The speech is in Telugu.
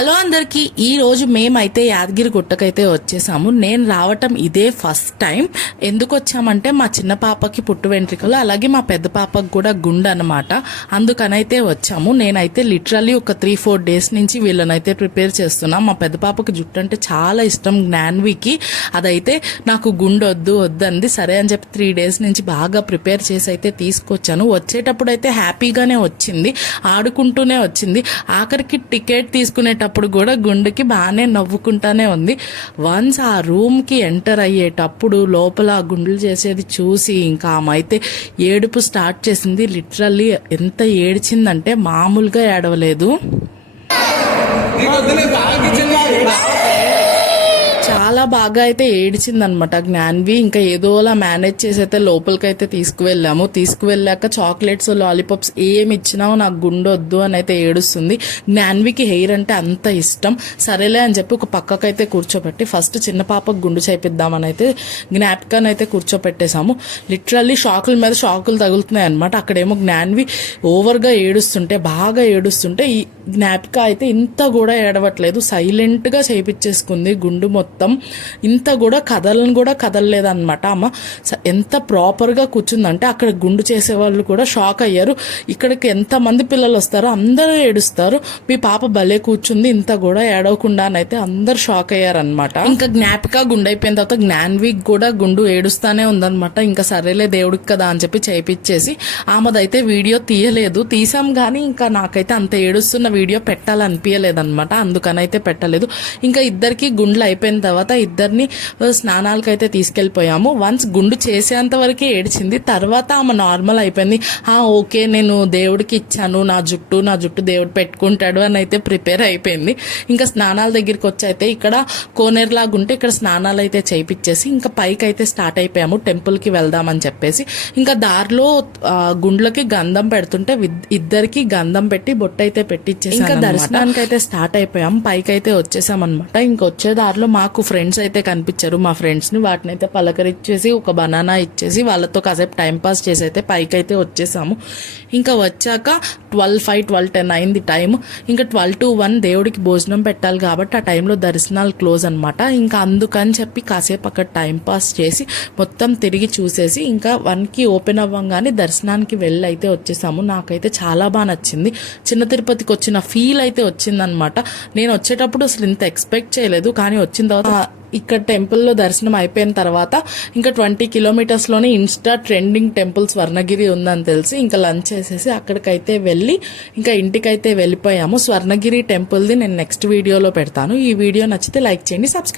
హలో అందరికి, ఈ రోజు మేమైతే యాదగిరి గుట్టకైతే వచ్చేసాము. నేను రావటం ఇదే ఫస్ట్ టైం. ఎందుకు వచ్చామంటే మా చిన్న పాపకి పుట్టు వెంట్రికలు, అలాగే మా పెద్ద పాపకి కూడా గుండె అనమాట. అందుకనైతే వచ్చాము. నేనైతే లిటరల్లీ ఒక 3-4 డేస్ నుంచి వీళ్ళనైతే ప్రిపేర్ చేస్తున్నా. మా పెద్ద పాపకి జుట్టు అంటే చాలా ఇష్టం, జ్ఞాన్వికి. అదైతే నాకు గుండె వద్దు అంది. సరే అని చెప్పి 3 డేస్ నుంచి బాగా ప్రిపేర్ చేసి అయితే తీసుకొచ్చాను. వచ్చేటప్పుడు అయితే హ్యాపీగానే వచ్చింది, ఆడుకుంటూనే వచ్చింది. ఆఖరికి టికెట్ తీసుకునేటప్పుడు కూడా గుండెకి బాగానే నవ్వుకుంటానే ఉంది. వన్స్ ఆ రూమ్ కి ఎంటర్ అయ్యేటప్పుడు లోపల గుండెలు చేసేది చూసి ఇంకా ఆమె అయితే ఏడుపు స్టార్ట్ చేసింది. లిటరల్లీ ఎంత ఏడ్చిందంటే మామూలుగా ఏడవలేదు. చాలా బాగా అయితే ఏడిచిందనమాట జ్ఞాన్వి. ఇంకా ఏదోలా మేనేజ్ చేసి అయితే లోపలికైతే తీసుకువెళ్ళాక చాక్లెట్స్, లాలీపాప్స్ ఏమి ఇచ్చినా నాకు గుండె వద్దు అని అయితే ఏడుస్తుంది. జ్ఞాన్వికి హెయిర్ అంటే అంత ఇష్టం. సరేలే అని చెప్పి ఒక పక్కకైతే కూర్చోబెట్టి ఫస్ట్ చిన్న పాపకు గుండు చేపిద్దామని అయితే జ్ఞాపికను అయితే కూర్చోపెట్టేశాము. లిటరల్లీ షాకుల మీద షాకులు తగులుతున్నాయి అనమాట. అక్కడేమో జ్ఞాన్వి ఓవర్గా బాగా ఏడుస్తుంటే ఈ జ్ఞాపిక అయితే ఇంత కూడా ఏడవట్లేదు, సైలెంట్ గా చేయించేసుకుంది గుండు మొత్తం. ఇంత కూడా కదలలేదన్నమాట. అమ్మ ఎంత ప్రాపర్ గా కూర్చుందంటే అక్కడ గుండు చేసే వాళ్ళు కూడా షాక్ అయ్యారు. ఇక్కడికి ఎంత మంది పిల్లలు వస్తారో అందరూ ఏడుస్తారు, మీ పాప భలే కూర్చుంది, ఇంత కూడా ఏడవకుండా అని అయితే అందరు షాక్ అయ్యారనమాట. ఇంకా జ్ఞాపిక గుండు అయిపోయిన తర్వాత జ్ఞాన్విక్ కూడా గుండు ఏడుస్తానే ఉందన్నమాట. ఇంకా సరేలే దేవుడికి కదా అని చెప్పి చేయించేసి ఆమెదైతే వీడియో తీసాం కానీ ఇంకా నాకైతే అంత ఏడుస్తున్న వీడియో పెట్టాలనిపించలేదన్నమాట. అందుకనైతే పెట్టలేదు. ఇంకా ఇద్దరికి గుండ్లు అయిపోయిన తర్వాత ఇద్దరిని స్నానాలకైతే తీసుకెళ్లిపోయాము. వన్స్ గుండు చేసేంత వరకే ఏడ్చింది, తర్వాత ఆమె నార్మల్ అయిపోయింది. ఓకే నేను దేవుడికి ఇచ్చాను, నా జుట్టు దేవుడు పెట్టుకుంటాడు అని అయితే ప్రిపేర్ అయిపోయింది. ఇంకా స్నానాల దగ్గరికి వచ్చి అయితే ఇక్కడ కోనేరులాగుంటే ఇక్కడ స్నానాలు అయితే చేయించేసి ఇంకా పైకి అయితే స్టార్ట్ అయిపోయాము టెంపుల్ కి వెళ్దామని చెప్పేసి. ఇంకా దారిలో గుండ్లకి గంధం పెడుతుంటే ఇద్దరికి గంధం పెట్టి బొట్టు అయితే పెట్టించేసి ఇంకా దర్శనానికి అయితే స్టార్ట్ అయిపోయాం. పైకి అయితే వచ్చేసాం అనమాట. ఇంకా వచ్చే దారిలో మాకు ఫ్రెండ్స్ అయితే కనిపించారు. మా ఫ్రెండ్స్ ని వాటిని అయితే పలకరించేసి ఒక బనానా ఇచ్చేసి వాళ్ళతో కాసేపు టైం పాస్ చేసి అయితే పైకి అయితే వచ్చేసాము. ఇంకా వచ్చాక 12:10 అయింది టైం. ఇంకా 12-1 దేవుడికి భోజనం పెట్టాలి కాబట్టి ఆ టైంలో దర్శనాలు క్లోజ్ అనమాట. ఇంకా అందుకని చెప్పి కాసేపు అక్కడ టైం పాస్ చేసి మొత్తం తిరిగి చూసేసి ఇంకా 1కి ఓపెన్ అవ్వంగానే దర్శనానికి వెళ్ళి అయితే వచ్చేసాము. నాకైతే చాలా బాగా నచ్చింది. చిన్న తిరుపతికి వచ్చిన ఫీల్ అయితే వచ్చిందనమాట. నేను వచ్చేటప్పుడు అసలు ఇంత ఎక్స్పెక్ట్ చేయలేదు, కానీ వచ్చిన తర్వాత ఇక్కడ టెంపుల్లో దర్శనం అయిపోయిన తర్వాత ఇంకా 20 కిలోమీటర్స్ లోనే ఇన్స్టా ట్రెండింగ్ టెంపుల్ స్వర్ణగిరి ఉందని తెలిసి ఇంకా లంచ్ చేసేసి అక్కడికైతే వెళ్ళి ఇంకా ఇంటికైతే వెళ్ళిపోయాము. స్వర్ణగిరి టెంపుల్ది నేను నెక్స్ట్ వీడియోలో పెడతాను. ఈ వీడియో నచ్చితే లైక్ చేయండి, సబ్స్క్రైబ్